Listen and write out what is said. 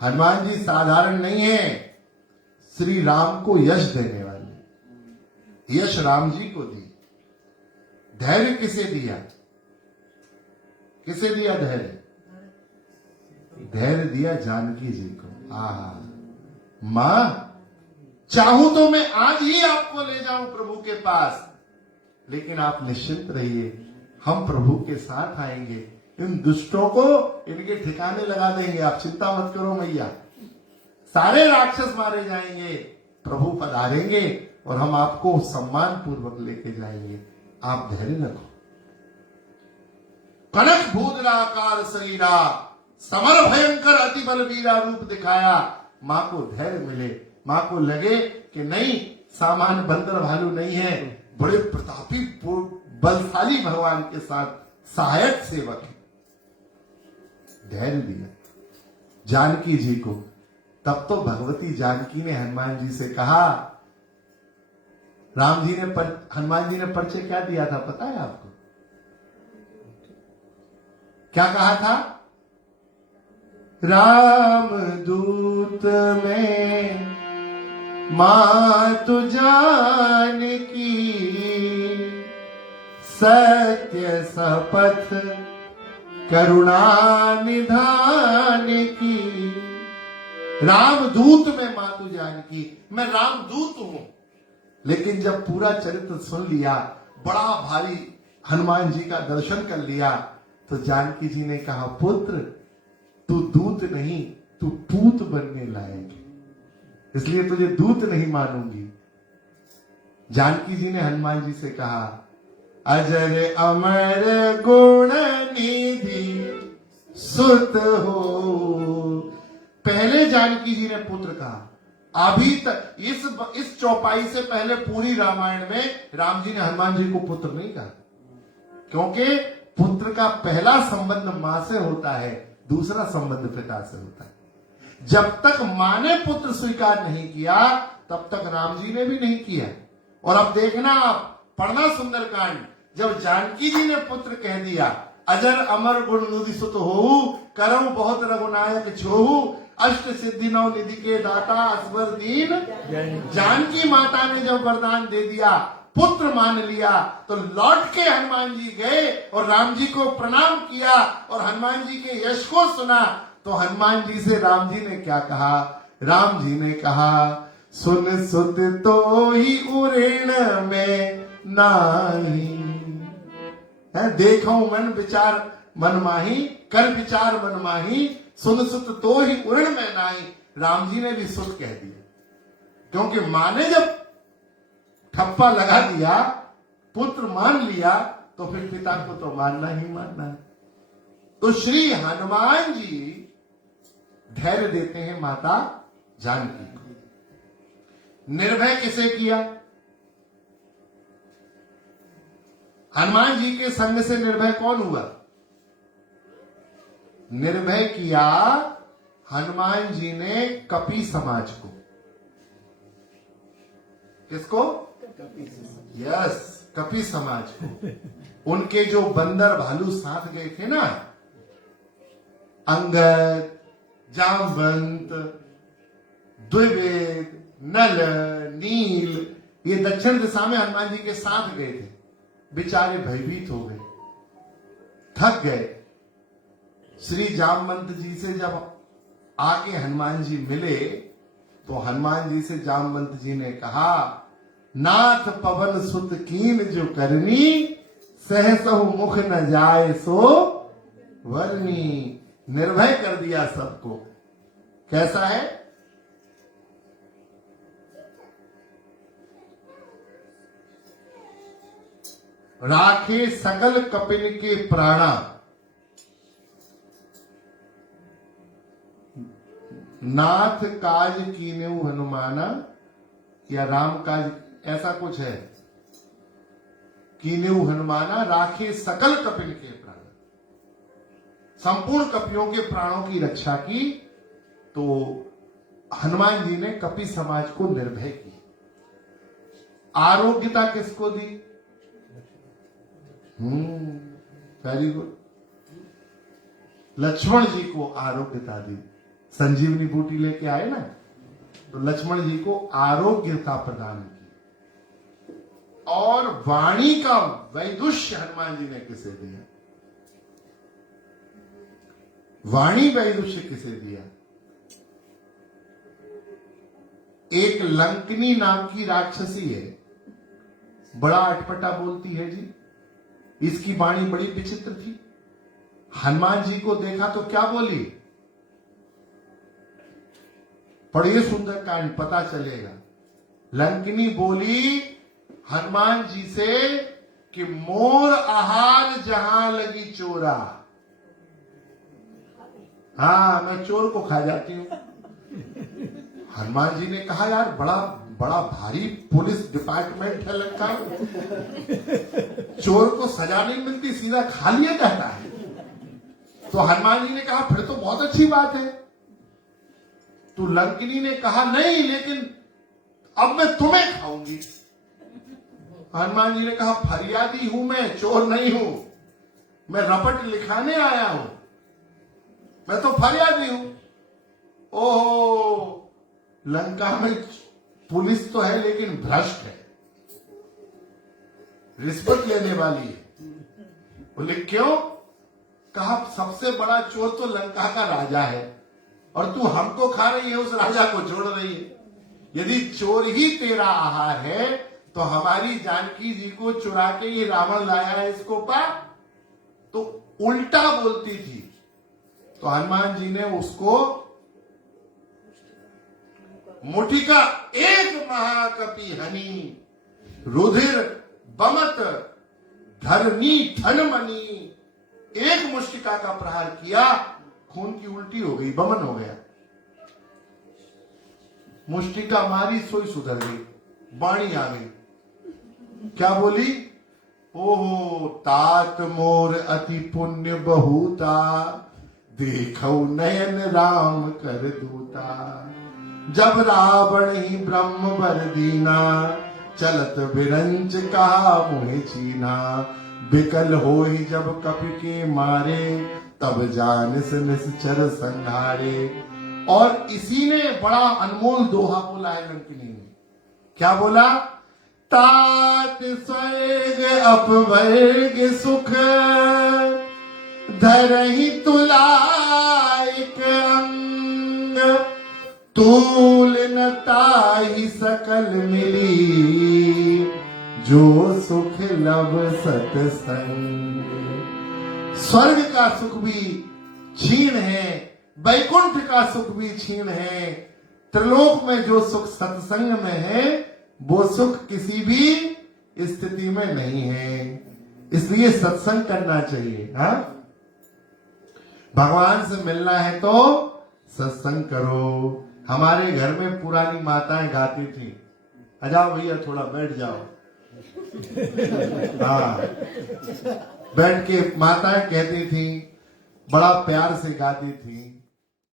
हनुमान जी साधारण नहीं है, श्री राम को यश देने वाले। यश राम जी को दी। धैर्य किसे दिया? किसे दिया धैर्य? धैर्य दिया जानकी जी को। आहा, मां चाहूं तो मैं आज ही आपको ले जाऊं प्रभु के पास, लेकिन आप निश्चिंत रहिए, हम प्रभु के साथ आएंगे, इन दुष्टों को इनके ठिकाने लगा देंगे, आप चिंता मत करो मैया, सारे राक्षस मारे जाएंगे, प्रभु पधारेंगे और हम आपको सम्मान पूर्वक लेके जाएंगे, आप धैर्य रखो। कनक भूदराकार शरीरा, समर भयंकर अति बलवीरा रूप दिखाया। मां को धैर्य मिले, मां को लगे कि नहीं, सामान्य बंदर भालू नहीं है, बड़े प्रतापी बलशाली भगवान के साथ सहायक सेवक है। धैर्य दिया जानकी जी को। तब तो भगवती जानकी ने हनुमान जी से कहा, हनुमान जी ने परिचय क्या दिया था पता है आपको? क्या कहा था? राम दूत में मातु जानकी, सत्य शपथ करुणा निधान की। रामदूत में मातु जानकी, मैं रामदूत हूं। लेकिन जब पूरा चरित्र सुन लिया, बड़ा भारी हनुमान जी का दर्शन कर लिया, तो जानकी जी ने कहा, पुत्र तू दूत नहीं, तू पूत बनने लायक, इसलिए तुझे दूत नहीं मानूंगी। जानकी जी ने हनुमान जी से कहा, अजर अमर गुण निधि सुत हो। पहले जानकी जी ने पुत्र कहा। अभी तक इस चौपाई से पहले पूरी रामायण में राम जी ने हनुमान जी को पुत्र नहीं कहा, क्योंकि पुत्र का पहला संबंध मां से होता है, दूसरा संबंध पिता से होता है। जब तक मां ने पुत्र स्वीकार नहीं किया, तब तक राम जी ने भी नहीं किया। और अब देखना, आप पढ़ना सुंदरकांड, जब जानकी जी ने पुत्र कह दिया, अजर अमर गुण निधि सुत होऊ, करम बहुत रघुनायक छोहू, अष्ट सिद्धि नौ निधि के दाता असवर दीन। जानकी माता ने जब वरदान दे दिया, पुत्र मान लिया, तो लौट के हनुमान जी गए और राम जी को प्रणाम किया और हनुमान जी के यश को सुना। तो हनुमान जी से राम जी ने क्या कहा? राम जी ने कहा, सुन सुत तो ही उरेण में नाही, देखो मन विचार मन माही, कर विचार मन माही, सुन सुत तो ही उरण में नाही। राम जी ने भी सुत कह दिया, क्योंकि मां ने जब ठप्पा लगा दिया, पुत्र मान लिया, तो फिर पिता को तो मानना ही मानना है। तो श्री हनुमान जी धैर्य देते हैं माता जानकी को। निर्भय किसे किया? हनुमान जी के संग से निर्भय कौन हुआ? निर्भय किया हनुमान जी ने कपि समाज को। किसको? यस, कपि समाज को। उनके जो बंदर भालू साथ गए थे ना, अंगद, जामवंत, द्विवेद, नल, नील, ये दक्षिण दिशा में हनुमान जी के साथ गए थे। बेचारे भयभीत हो गए, थक गए। श्री जामवंत जी से जब आके हनुमान जी मिले, तो हनुमान जी से जामवंत जी ने कहा, नाथ पवन सुत कीन जो करनी, सहसहु मुख न जाए सो वर्णी। निर्भय कर दिया सबको। कैसा है? राखे सकल कपिन के प्राणा, नाथ काज कीन्यु हनुमाना, या राम काज, ऐसा कुछ है, कीन्यु हनुमाना, राखे सकल कपिन के प्राण, संपूर्ण कपियों के प्राणों की रक्षा की। तो हनुमान जी ने कपि समाज को निर्भय की। आरोग्यता किसको दी? वेरी गुड, लक्ष्मण जी को आरोग्यता दी। संजीवनी बूटी लेके आए ना, तो लक्ष्मण जी को आरोग्यता प्रदान की। और वाणी का वैदुष्य हनुमान जी ने किसे दिया? वाणी वैदुष्य किसे दिया? एक लंकनी नाम की राक्षसी है, बड़ा अटपटा बोलती है जी, इसकी वाणी बड़ी विचित्र थी। हनुमान जी को देखा तो क्या बोली? पढ़िए सुंदरकांड, पता चलेगा। लंकिनी बोली हनुमान जी से कि मोर आहार जहां लगी चोरा। हाँ, मैं चोर को खा जाती हूं। हनुमान जी ने कहा यार बड़ा बड़ा भारी पुलिस डिपार्टमेंट है लंका में, चोर को सजा नहीं मिलती, सीधा खा लिया जाता है। तो हनुमान जी ने कहा फिर तो बहुत अच्छी बात है। तो लंकिनी ने कहा नहीं, लेकिन अब मैं तुम्हें खाऊंगी। हनुमान जी ने कहा फरियादी हूं मैं, चोर नहीं हूं, मैं रपट लिखाने आया हूं, मैं तो फरियादी हूं। ओहो, लंका में पुलिस तो है लेकिन भ्रष्ट है, रिश्वत लेने वाली है। बोले क्यों? कहा सबसे बड़ा चोर तो लंका का राजा है और तू हमको खा रही है, उस राजा को छोड़ रही है। यदि चोर ही तेरा आहार है तो हमारी जानकी जी को चुरा के ये रावण लाया है इसको पा। तो उल्टा बोलती थी। तो हनुमान जी ने उसको मुठिका एक महाकपि हनी, रुधिर बमत धरनी ठनमनी, एक मुष्टिका का प्रहार किया, खून की उल्टी हो गई, बमन हो गया। मुष्टिका मारी, सोई सुधर गई, बाणी आ गई। क्या बोली? ओहो तात मोर अति पुण्य बहुता, देखो नयन राम कर दूता। जब रावण ही ब्रह्म वर दीना, चलत विरंच कहा मुहे चीना। बिकल हो ही जब कपि के मारे, तब जानिस निश्चर संहारे। और इसी ने बड़ा अनमोल दोहा बोला है लंकिनी ने। क्या बोला? तात स्वर्ग अपवर्ग सुख, धरहि तुलाइक अंग। तूल न ताहि सकल मिली, जो सुख लब सतसंग। स्वर्ग का सुख भी छीन है, वैकुंठ का सुख भी छीन है। त्रिलोक में जो सुख सत्संग में है, वो सुख किसी भी स्थिति में नहीं है। इसलिए सत्संग करना चाहिए। हाँ, भगवान से मिलना है तो सत्संग करो। हमारे घर में पुरानी माताएं गाती थी, अजाओ भैया थोड़ा बैठ जाओ। हाँ, बैठ के माताएं कहती थी, बड़ा प्यार से गाती थी।